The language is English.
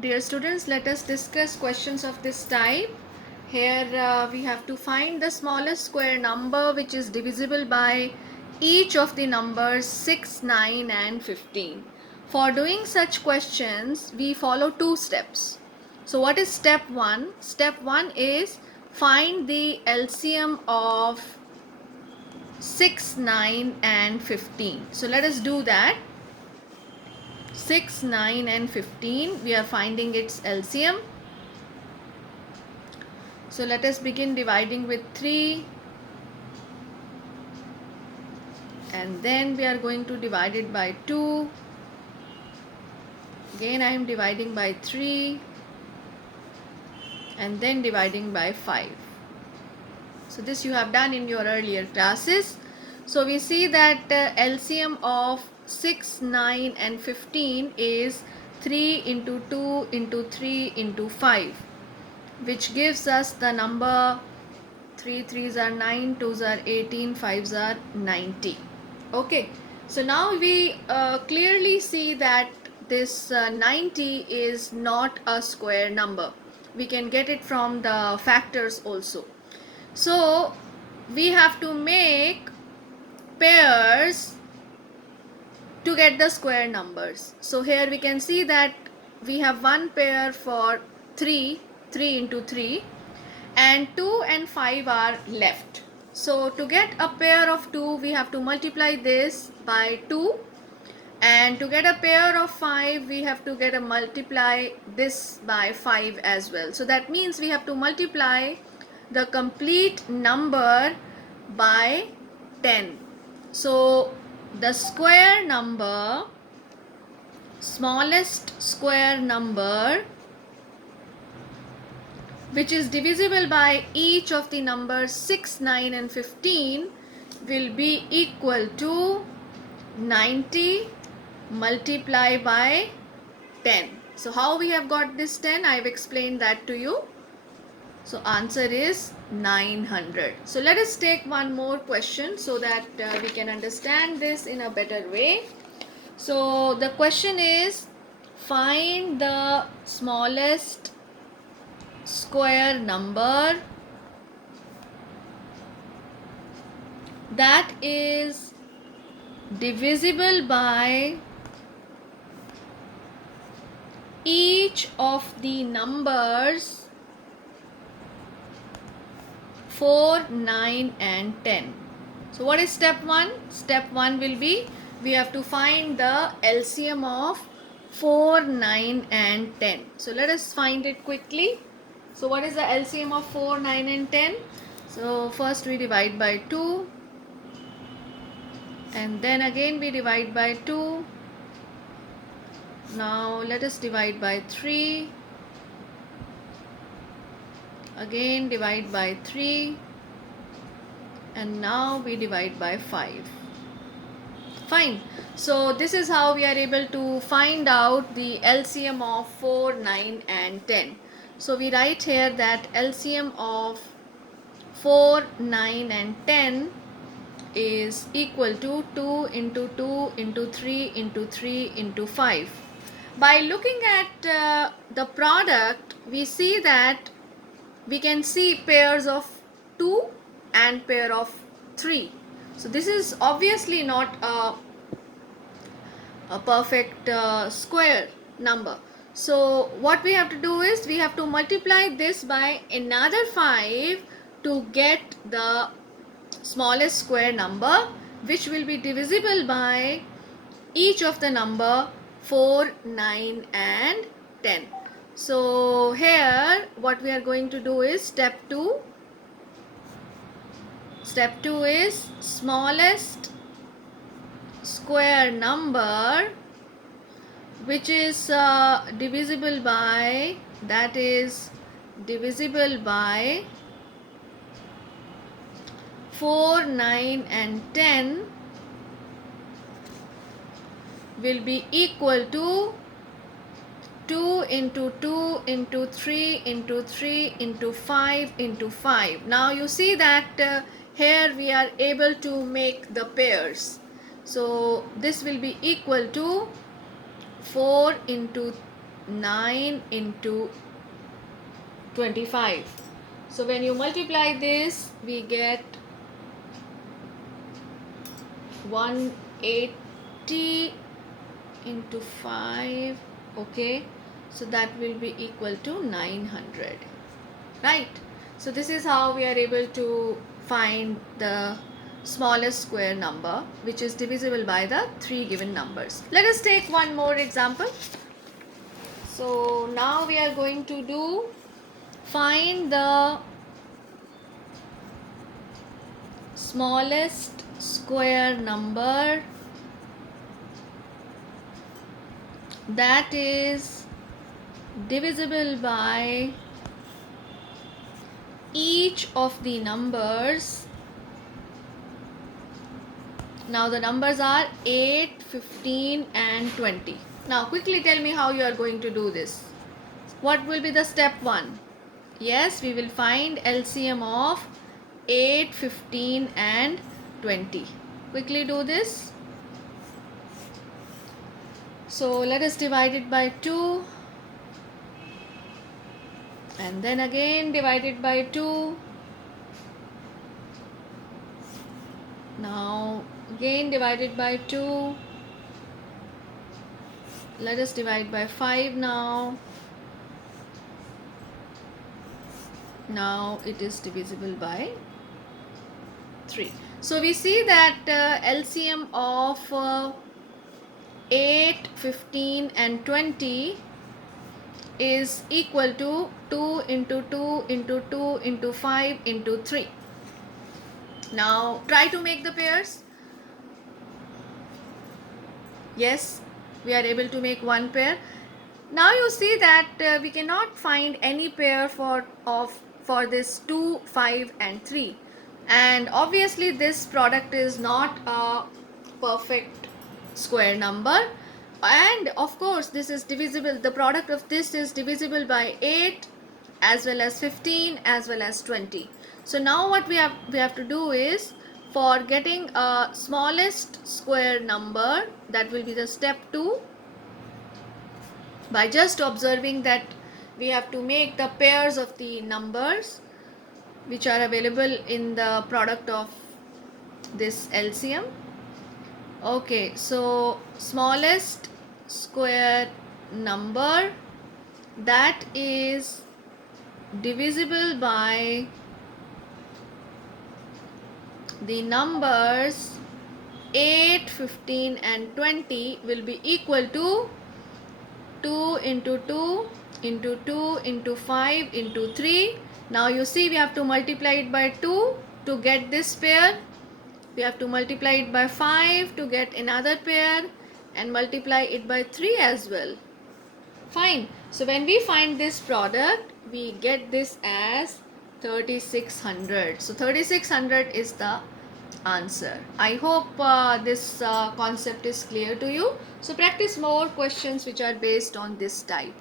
Dear students, let us discuss questions of this type. Here we have to find the smallest square number which is divisible by each of the numbers 6, 9 and 15. For doing such questions, we follow two steps. So what is step 1? Step 1 is find the LCM of 6, 9 and 15. So let us do that. 6, 9 and 15, we are finding its LCM. So let us begin dividing with 3 and then we are going to divide it by 2. Again I am dividing by 3 and then dividing by 5. So this you have done in your earlier classes. So we see that LCM of 6, 9 and 15 is 3 into 2 into 3 into 5, which gives us the number 3 3s are 9, 2s are 18, 5s are 90. Okay, so now we clearly see that this 90 is not a square number. We can get it from the factors also. So we have to make pairs to get the square numbers. So here we can see that we have one pair for 3 into 3, and 2 and 5 are left. So to get a pair of 2, we have to multiply this by 2, and to get a pair of 5, we have to multiply this by 5 as well. So that means we have to multiply the complete number by 10. So the square number, smallest square number which is divisible by each of the numbers 6, 9 and 15 will be equal to 90 multiplied by 10. So how we have got this 10? I have explained that to you. So answer is 900. So let us take one more question so that we can understand this in a better way. So the question is, find the smallest square number that is divisible by each of the numbers 4, 9 and 10. So what is step 1? Step 1 will be, we have to find the LCM of 4, 9 and 10. So let us find it quickly. So what is the LCM of 4, 9 and 10? So first we divide by 2 and then again we divide by 2. Now let us divide by 3. Again divide by 3 and now we divide by 5. Fine. So this is how we are able to find out the LCM of 4, 9 and 10. So we write here that LCM of 4, 9 and 10 is equal to 2 into 2 into 3 into 3 into 5. By looking at the product, we see that we can see pairs of 2 and pair of 3. So this is obviously not a perfect square number. So what we have to do is we have to multiply this by another 5 to get the smallest square number, which will be divisible by each of the number 4, 9 and 10. So here what we are going to do is step 2. Step 2 is smallest square number which is divisible by, that is divisible by 4, 9 and 10 will be equal to 2 into 2 into 3 into 3 into 5 into 5. Now you see that here we are able to make the pairs. So this will be equal to 4 into 9 into 25. So when you multiply this, we get 180 into 5. Okay, so that will be equal to 900, right? So this is how we are able to find the smallest square number which is divisible by the three given numbers. Let us take one more example. So now we are going to do find the smallest square number that is divisible by each of the numbers. Now the numbers are 8, 15 and 20. Now quickly tell me how you are going to do this. What will be the step 1? Yes, we will find LCM of 8, 15 and 20. Quickly do this. So let us divide it by 2 and then again divide it by 2. Now again divided by 2. Let us divide by 5 now. Now it is divisible by 3. So we see that LCM of 8, 15 and 20 is equal to 2 into 2 into 2 into 5 into 3. Now try to make the pairs. Yes, we are able to make one pair. Now you see that we cannot find any pair for this 2, 5 and 3, and obviously this product is not a perfect square number, and of course this is divisible, the product of this is divisible by 8 as well as 15 as well as 20. So now what we have to do is, for getting a smallest square number, that will be the step 2, by just observing that we have to make the pairs of the numbers which are available in the product of this LCM. Okay, so smallest square number that is divisible by the numbers 8, 15 and 20 will be equal to 2 into 2 into 2 into 5 into 3. Now you see we have to multiply it by 2 to get this pair. We have to multiply it by 5 to get another pair, and multiply it by 3 as well. Fine. So when we find this product, we get this as 3600. So 3600 is the answer. I hope this concept is clear to you. So practice more questions which are based on this type.